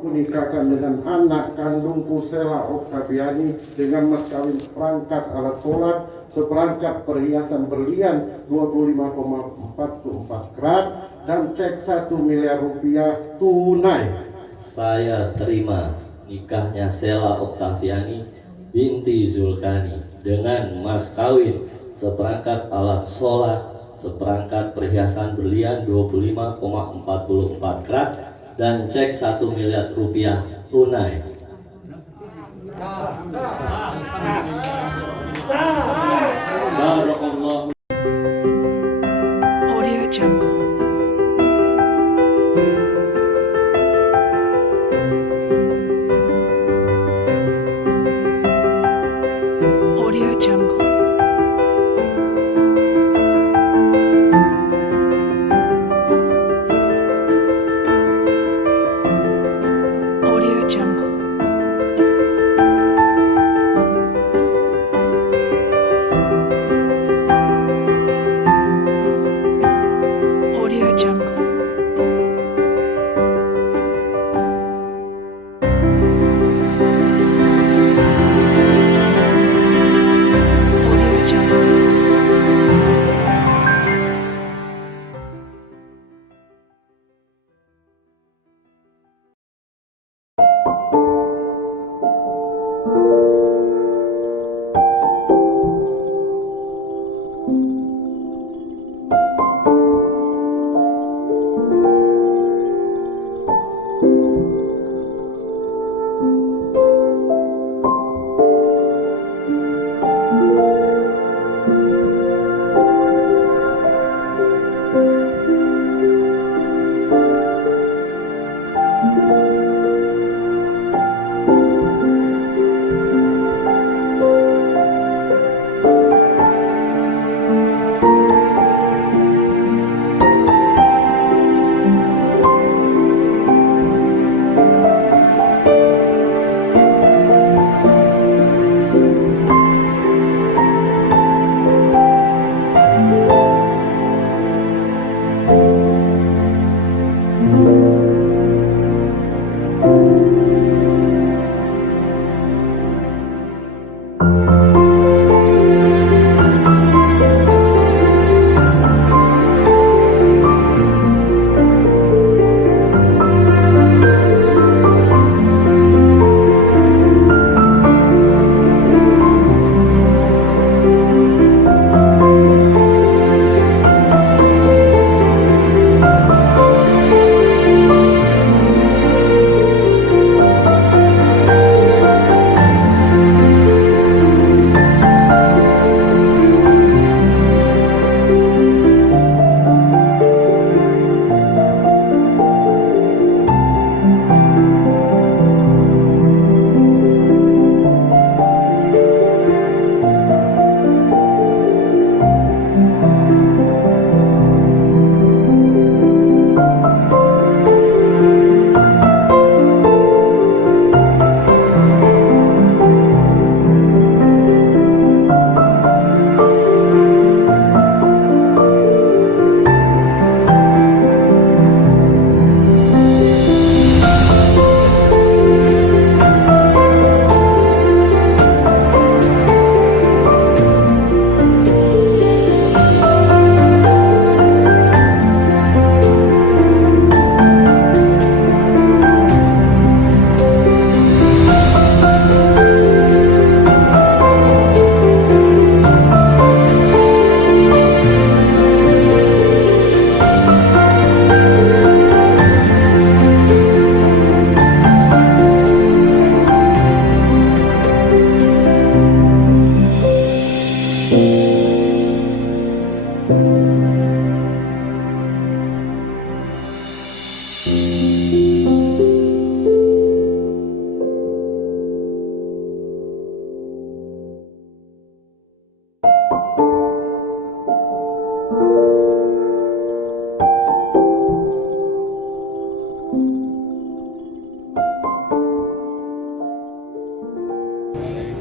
Kunikahkan dengan anak kandungku Sela Oktaviani dengan mas kawin seperangkat alat sholat, seperangkat perhiasan berlian 25,44 karat dan cek 1 miliar rupiah tunai. Saya terima nikahnya Sela Oktaviani binti Zulkani dengan mas kawin seperangkat alat sholat, seperangkat perhiasan berlian 25,44 karat dan cek 1 miliar rupiah tunai. Barakallahu. Audio Jungle. Audio Jungle. Audio Jungle. Audio Jungle. Audio Jungle.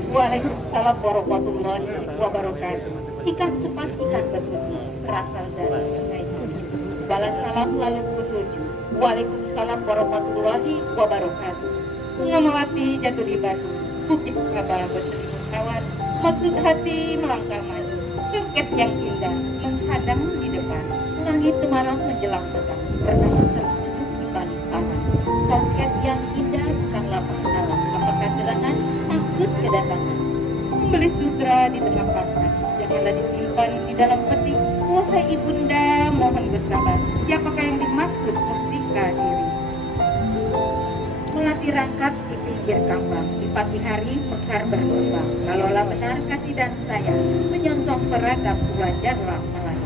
Waalaikumsalam warahmatullahi wabarakatuh. Ikan cepat, ikan bertujuh berasal dari sungai Tunis. Balas salam lalu bertujuh. Waalaikumsalam Waalaikumsalam warahmatullahi wabarakatuh. Bunga melati jatuh di batu, bukit Kaba berselimut awan, maksud hati melangkah maju, songket yang indah menghadang di depan, langit temaram menjelang petang, bernama terseduh di balik awan. Songket yang indah bukanlah penghalang, apakah gerangan maksud kedatangan. Membeli sutra di tengah pasar, janganlah disimpan di dalam peti. Wahai ibunda, mohon bersabar. Siapakah yang dimaksud mustika diri? Melati rangkap di pinggir kambang, di pagi hari mekar berlubang. Kalaulah benar kasih dan sayang, menyongsong peragam wajarlah melayang.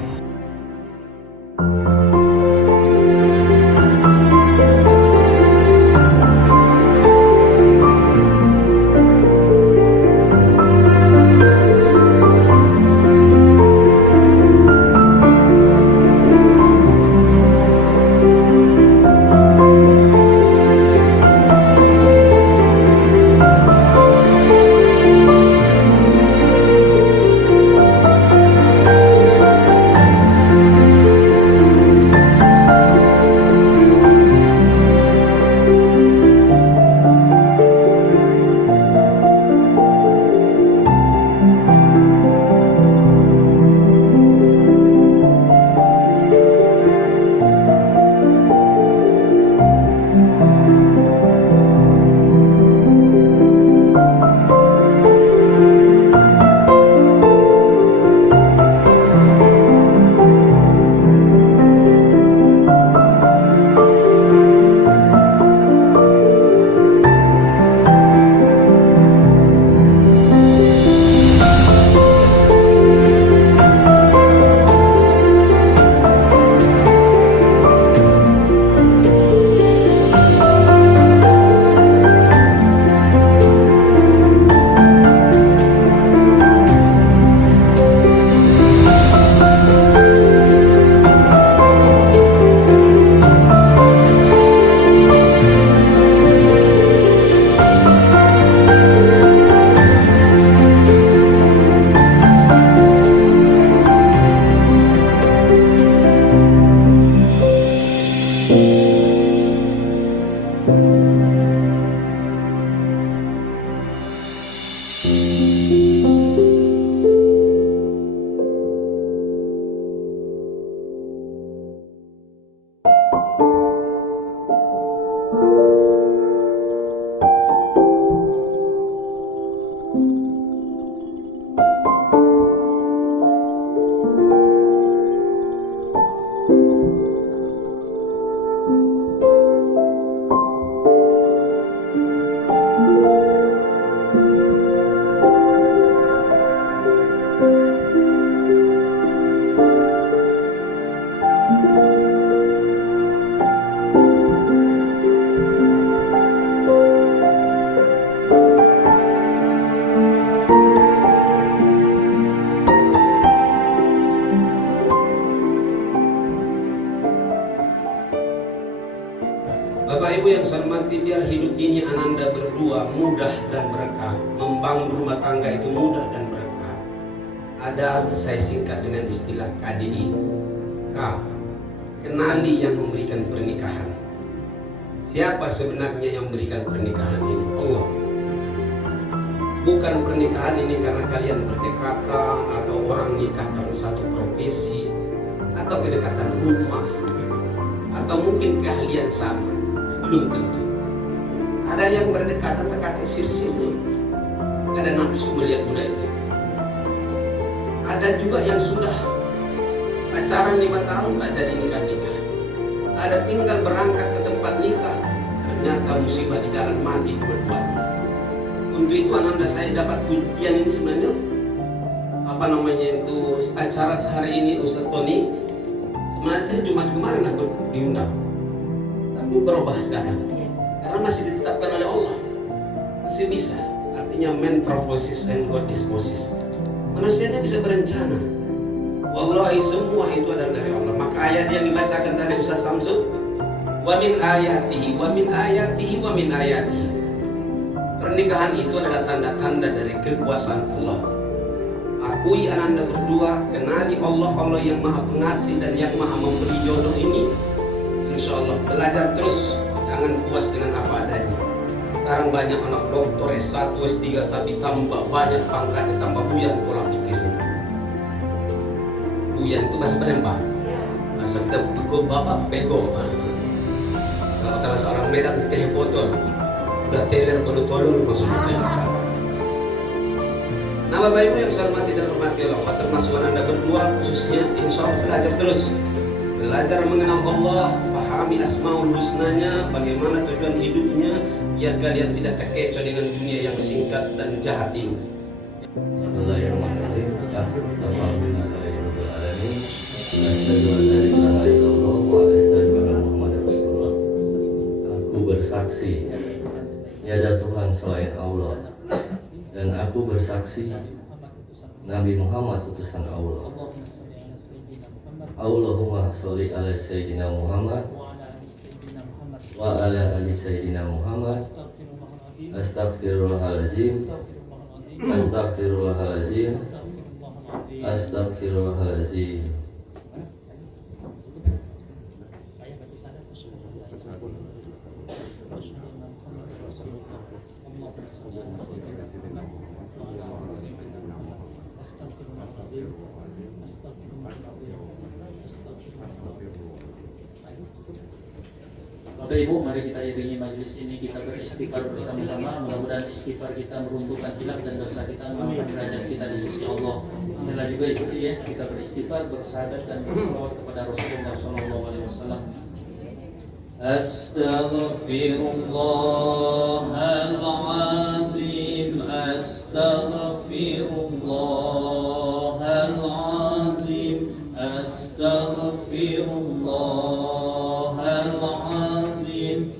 Bapak Ibu yang saya hormati, biar hidup ini Ananda berdua mudah dan berkah. Membangun rumah tangga itu mudah dan berkah. Ada, saya singkat dengan istilah KDI. K, kenali yang memberikan pernikahan. Siapa sebenarnya yang memberikan pernikahan ini? Allah. Bukan pernikahan ini karena kalian berdekatan, atau orang nikah karena satu profesi, atau kedekatan rumah, atau mungkin keahlian sama. Belum tentu. Ada yang berdekatan terkait sir-sirnya, ada nafsu melihat budak itu. Ada juga yang sudah pacaran 5 tahun tak jadi nikah-nikah. Ada tinggal berangkat ke tempat nikah, ternyata musibah di jalan, mati dua-duanya. Untuk itu Ananda, saya dapat pujian ini sebenarnya acara hari ini Ustaz Tony. Sebenarnya saya Jumat kemarin aku diundang, tapi berubah sekarang karena masih ditetapkan oleh Allah, masih bisa. Artinya man proposes and God disposes. Manusianya bisa berencana. Wallahi semua itu adalah dari Allah. Maka ayat yang dibacakan tadi Ustaz Samsul, wa min ayatihi wa min ayatihi wa min ayatihi. Pernikahan itu adalah tanda-tanda dari kekuasaan Allah. Akui Ananda berdua, kenali Allah, Allah yang maha pengasih dan yang maha memberi jodoh ini Insya Allah belajar terus, jangan puas dengan apa adanya. Sekarang banyak anak doktor S1, S3 tapi tambah banyak pangkatnya, tambah buyan pola pikirnya. Buyan itu bahasa Palembang. Bahasa kita bego bapak bego. Kalau kata seorang Medan teh botol, udah teler baru tolol maksudnya. Nah Bapak Ibu yang saya hormati dan hormati Allah, termasuk Anda berdua khususnya, insya Allah belajar terus. Belajar mengenal Allah, pahami asmaul husnanya, bagaimana tujuan hidupnya, biar kalian tidak terkecoh dengan dunia yang singkat dan jahat ini. Bismillahirrahmanirrahim. Alhamdulillahirabbil alamin. Asyhadu an la ilaha illallah wa asyhadu anna Muhammadar Rasulullah. Aku bersaksi tiada Tuhan selain Allah, dan aku bersaksi Nabi Muhammad utusan Allah. Allahumma sholli ala sayyidina Muhammad wa ala ali sayyidina Muhammad. Astaghfirullahalazim. Astaghfirullahalazim. Astaghfirullahalazim. Bapak Ibu, mari kita iringi majelis ini, kita beristighfar bersama-sama. Mudah-mudahan istighfar kita meruntuhkan hilaf dan dosa kita, mengangkat derajat kita di sisi Allah. Setelah juga ikuti ya, kita beristighfar, bersahadat dan berselawat kepada Rasulullah SAW. Astaghfirullahaladzim, astaghfirullahaladzim, astaghfirullahaladzim.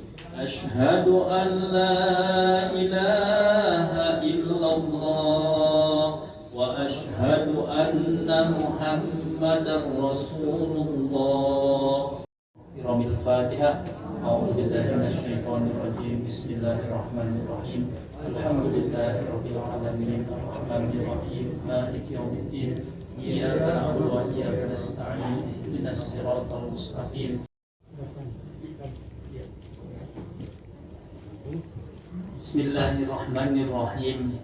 Ashhadu an la ilaha illallah wa ashhadu anna Muhammadar Rasulullah. Biramil Fatihah. A'udzu billahi minasyaitonir rajim. Bismillahirrahmanirrahim. Alhamdulillahirabbil alamin. Arrahmanir rahim. Maliki yaumiddin. Iyyaka na'budu wa iyyaka nasta'in. Ihdinas siratal mustaqim. Bismillahirrahmanirrahim.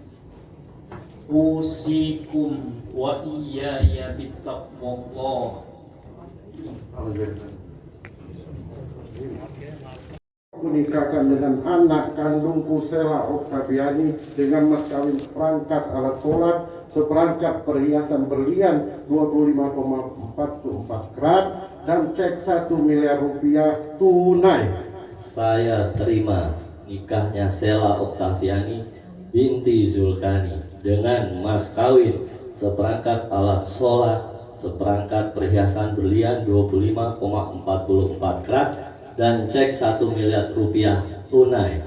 Usikum wa iyaya bittaqwallah. Aku nikahkan dengan anak kandungku Sela Oktaviani dengan mas kawin seperangkat alat sholat, seperangkat perhiasan berlian 25,44 karat dan cek 1 miliar rupiah tunai. Saya terima nikahnya Sela Oktaviani binti Zulkani dengan mas kawin seperangkat alat sholat, seperangkat perhiasan berlian 25,44 karat dan cek 1 miliar rupiah tunai.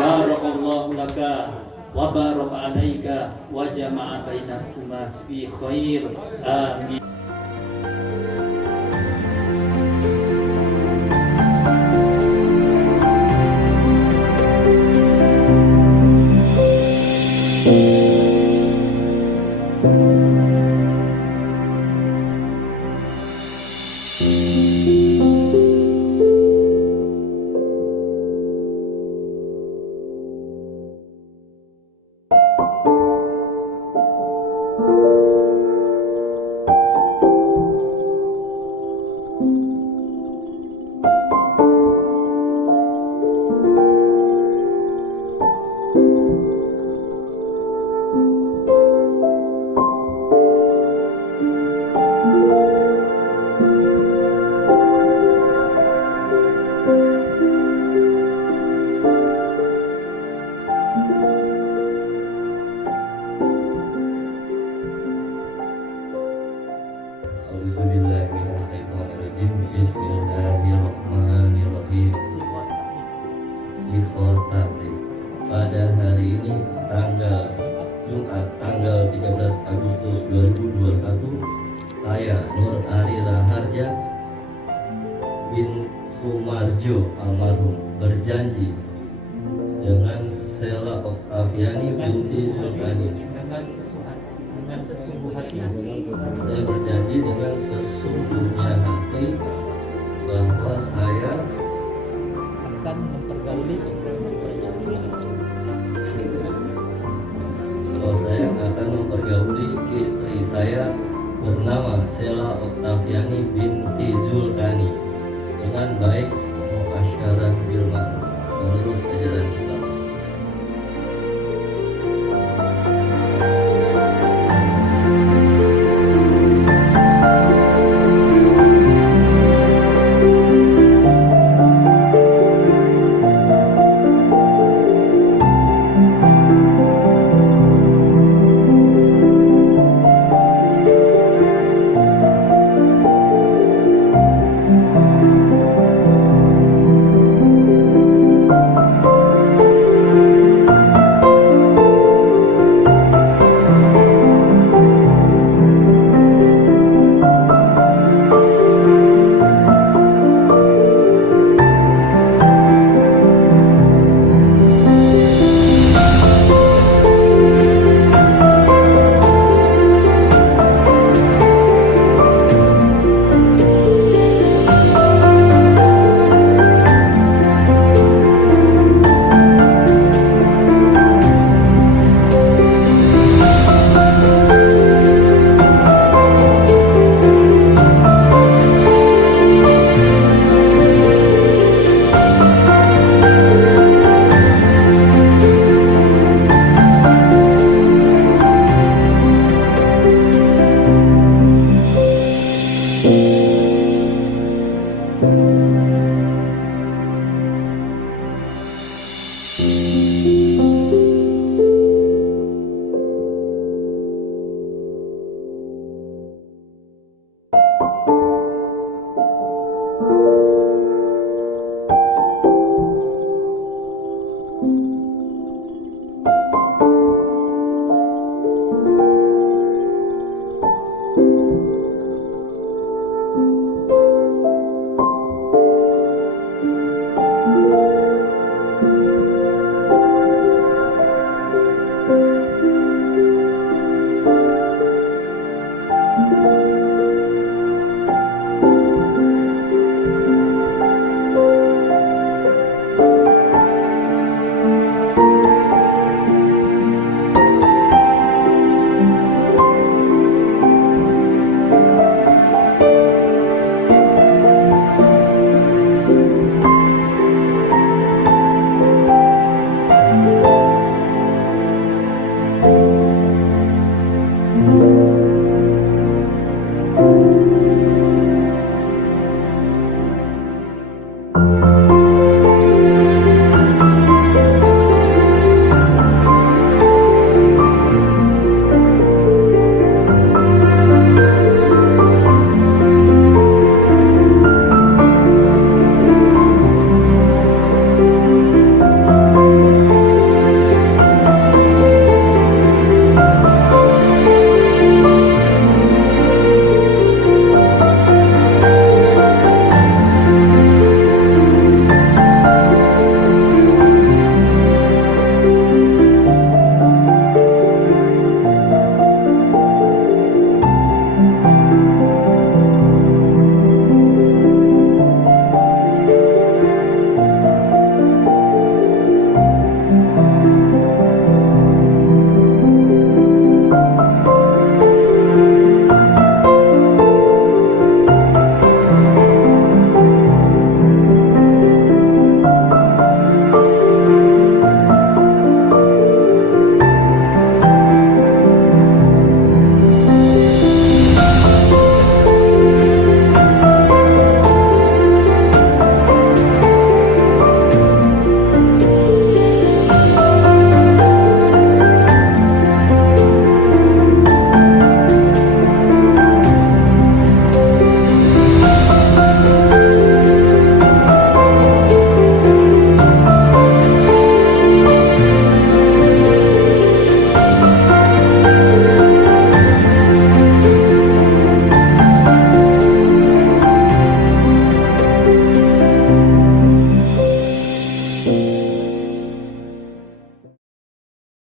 Barakallahu laka wa baraka alaika wa jama'a bainakuma fi khair. Amin. Bismillahirrahmanirrahim. Pada hari ini tanggal Jumat tanggal 13 Agustus 2021, saya Nur Ari Raharja bin Sumarjo almarhum berjanji dengan Sela Oktaviani binti Zulkani dengan sesungguh hati saya berjanji dengan sesungguhnya hati bahwa saya akan mempergauli istri saya bernama Sela Oktaviani binti Zulkani dengan baik, muasyarah bil ma'ruf menurut ajaran Islam.